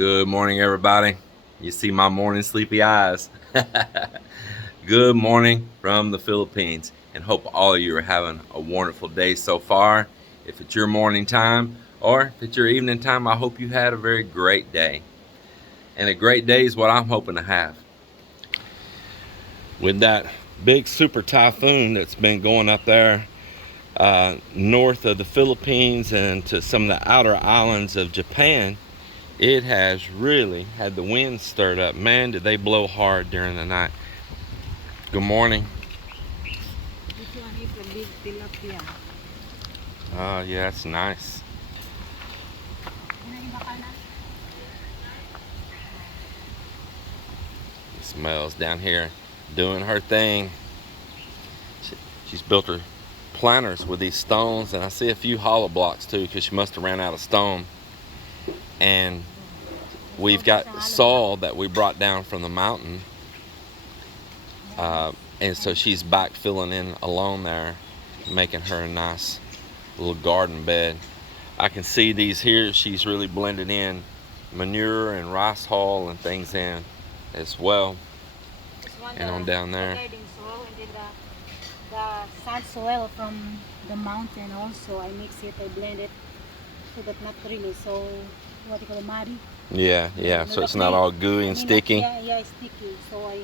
Good morning, everybody. You see my morning sleepy eyes. Good morning from the Philippines, and hope all of you are having a wonderful day so far. If it's your morning time or if it's your evening time, I hope you had a very great day. And a great day is what I'm hoping to have. With that big super typhoon that's been going up there north of the Philippines and to some of the outer islands of Japan, it has really had the wind stirred up. Man, did they blow hard during the night. Good morning. This one is a big tilapia. Oh, yeah, that's nice. The smells down here doing her thing. She's built her planters with these stones, and I see a few hollow blocks too because she must have ran out of stone. And we've got soil that we brought down from the mountain, and so she's back filling in alone there, making her a nice little garden bed. I can see these here, she's really blended in manure and rice hull and things in as well. And on down there, Soil, and then the sand soil from the mountain also, I mix it, I blend it so that not really so, what do you call it, muddy. Yeah, so it's not all gooey and sticky. Yeah, sticky. So I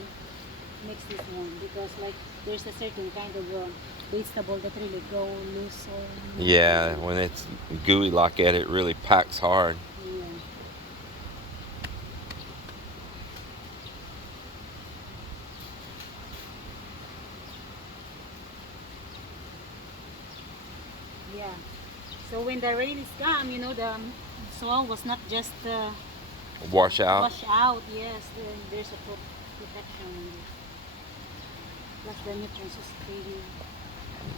mix this one because like there's a certain kind of vegetable that really go loose. Yeah, when it's gooey like that, it really packs hard. Yeah. So when the rain is come, the soil was not just wash out. Yes, there's a protection on this. Plus the nutrients is really.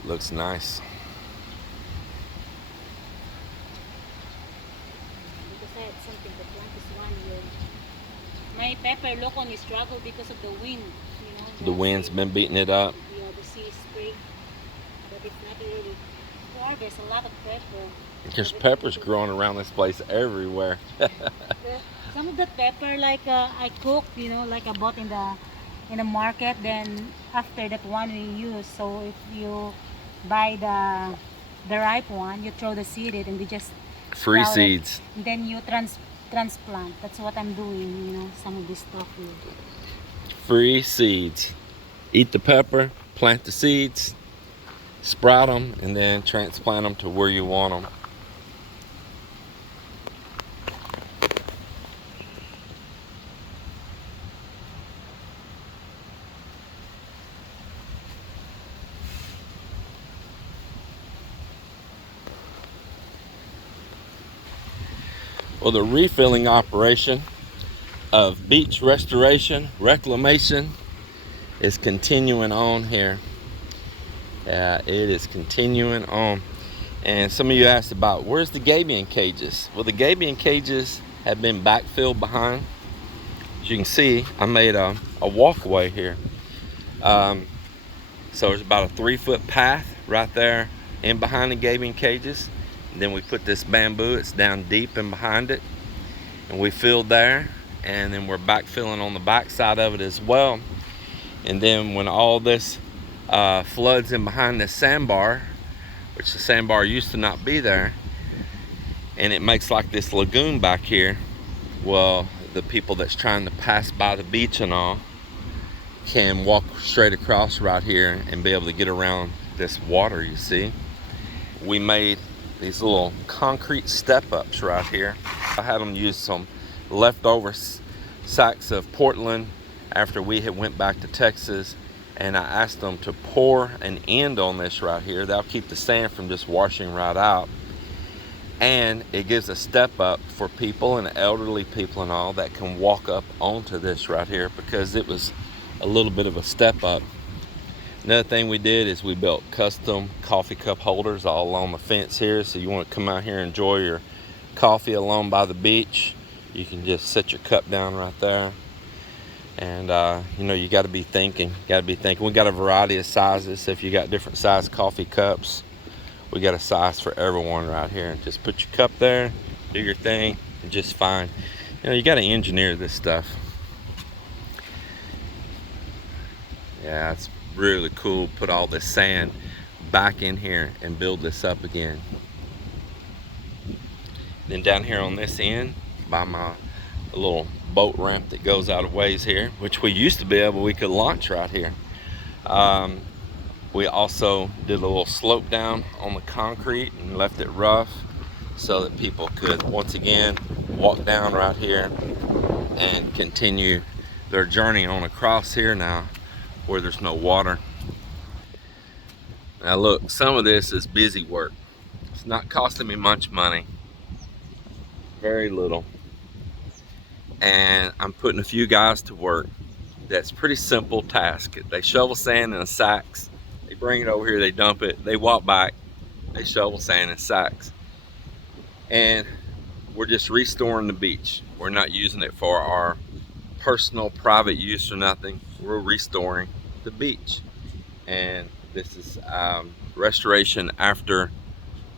Looks nice. Because I had something that plant is 1 year. My pepper locally struggle because of the wind. The wind's been beating it up. Yeah, the sea spray. But it's not really. There's a lot of pepper. There's peppers growing around this place everywhere. Some of that pepper, like I cooked, like I bought in the market. Then after that one we use. So if you buy the ripe one, you throw the seed in and they just free seeds. And then you transplant. That's what I'm doing. Some of this stuff here. Free seeds. Eat the pepper, plant the seeds, sprout them, and then transplant them to where you want them. Well, the refilling operation of beach restoration, reclamation is continuing on here. It is continuing on. And some of you asked about where's the gabion cages. Well, the gabion cages have been backfilled behind. As you can see, I made a walkway here. So there's about a 3-foot path right there in behind the gabion cages. And then we put this bamboo, it's down deep in behind it, and we filled there, and then we're backfilling on the back side of it as well. And then when all this floods in behind this sandbar, which the sandbar used to not be there, and it makes like this lagoon back here, well, the people that's trying to pass by the beach and all can walk straight across right here and be able to get around this water. You see, we made these little concrete step-ups right here. I had them use some leftover sacks of Portland after we had went back to Texas, and I asked them to pour an end on this right here. That'll keep the sand from just washing right out, and it gives a step up for people and elderly people and all that can walk up onto this right here because it was a little bit of a step up. Another thing we did is we built custom coffee cup holders all along the fence here. So you want to come out here and enjoy your coffee along by the beach, you can just set your cup down right there. And you got to be thinking. We got a variety of sizes. So if you got different size coffee cups, we got a size for everyone right here. And just put your cup there, do your thing, and just fine. You know, you got to engineer this stuff. Yeah, it's really cool. Put all this sand back in here and build this up again. Then down here on this end, by my little boat ramp that goes out of ways here, which we used to be able, we could launch right here. We also did a little slope down on the concrete and left it rough so that people could once again walk down right here and continue their journey on across here now where there's no water. Now look, some of this is busy work. It's not costing me much money, very little, and I'm putting a few guys to work. That's pretty simple task. They shovel sand in sacks, they bring it over here, they dump it, they walk back, they shovel sand in sacks, and we're just restoring the beach. We're not using it for our personal private use or nothing. We're restoring the beach, and this is restoration after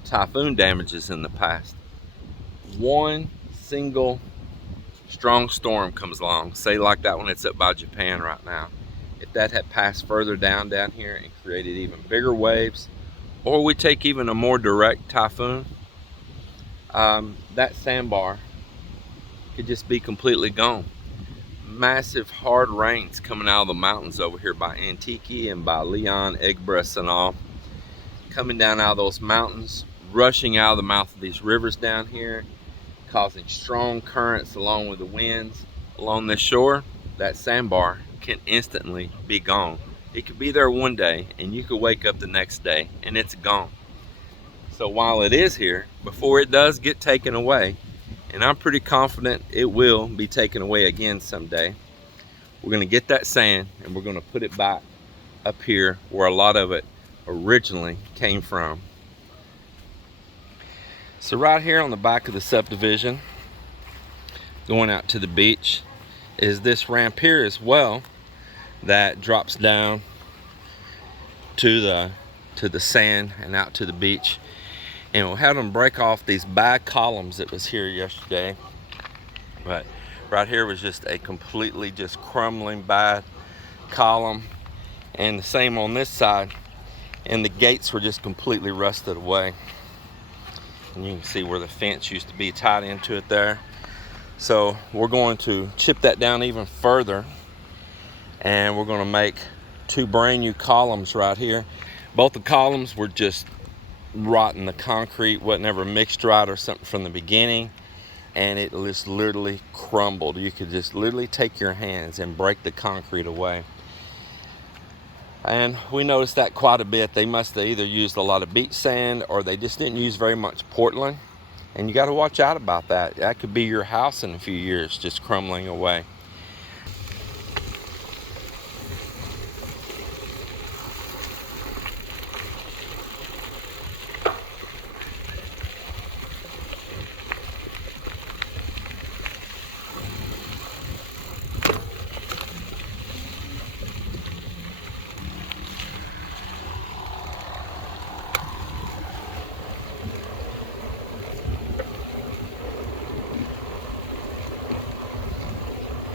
typhoon damages in the past. One single strong storm comes along, say like that one that's up by Japan right now. If that had passed further down here and created even bigger waves, or we take even a more direct typhoon, that sandbar could just be completely gone. Massive hard rains coming out of the mountains over here by Antique and by Leon, Egbrus and all, coming down out of those mountains, rushing out of the mouth of these rivers down here, causing strong currents along with the winds along this shore. That sandbar can instantly be gone. It could be there one day and you could wake up the next day and it's gone. So while it is here, before it does get taken away, and I'm pretty confident it will be taken away again someday, we're going to get that sand and we're going to put it back up here where a lot of it originally came from. So right here on the back of the subdivision going out to the beach is this ramp here as well that drops down to the sand and out to the beach. And we'll have them break off these bad columns that was here yesterday. But right here was just a completely just crumbling bad column. And the same on this side. And the gates were just completely rusted away. And you can see where the fence used to be tied into it there. So we're going to chip that down even further. And we're going to make two brand new columns right here. Both the columns were just rotten. The concrete wasn't ever mixed right or something from the beginning, and it just literally crumbled. You could just literally take your hands and break the concrete away. And we noticed that quite a bit. They must have either used a lot of beach sand or they just didn't use very much Portland, and you got to watch out about that. That could be your house in a few years just crumbling away.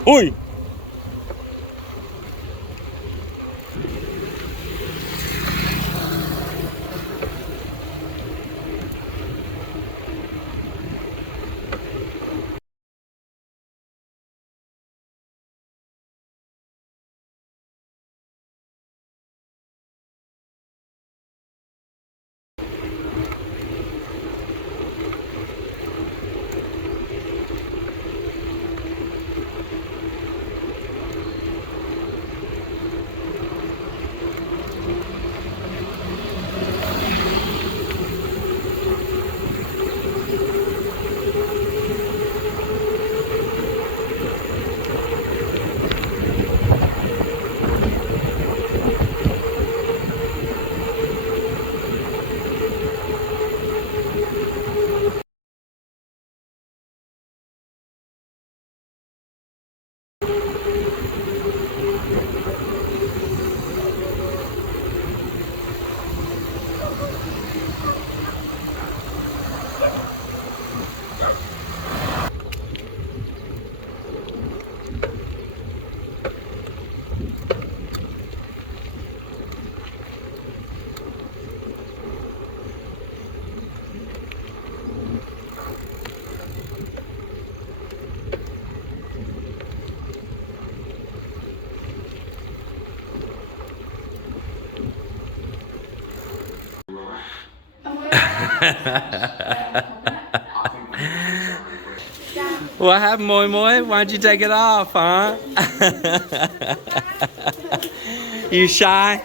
Oi! What happened, Moi Moi? Why'd you take it off, huh? You shy?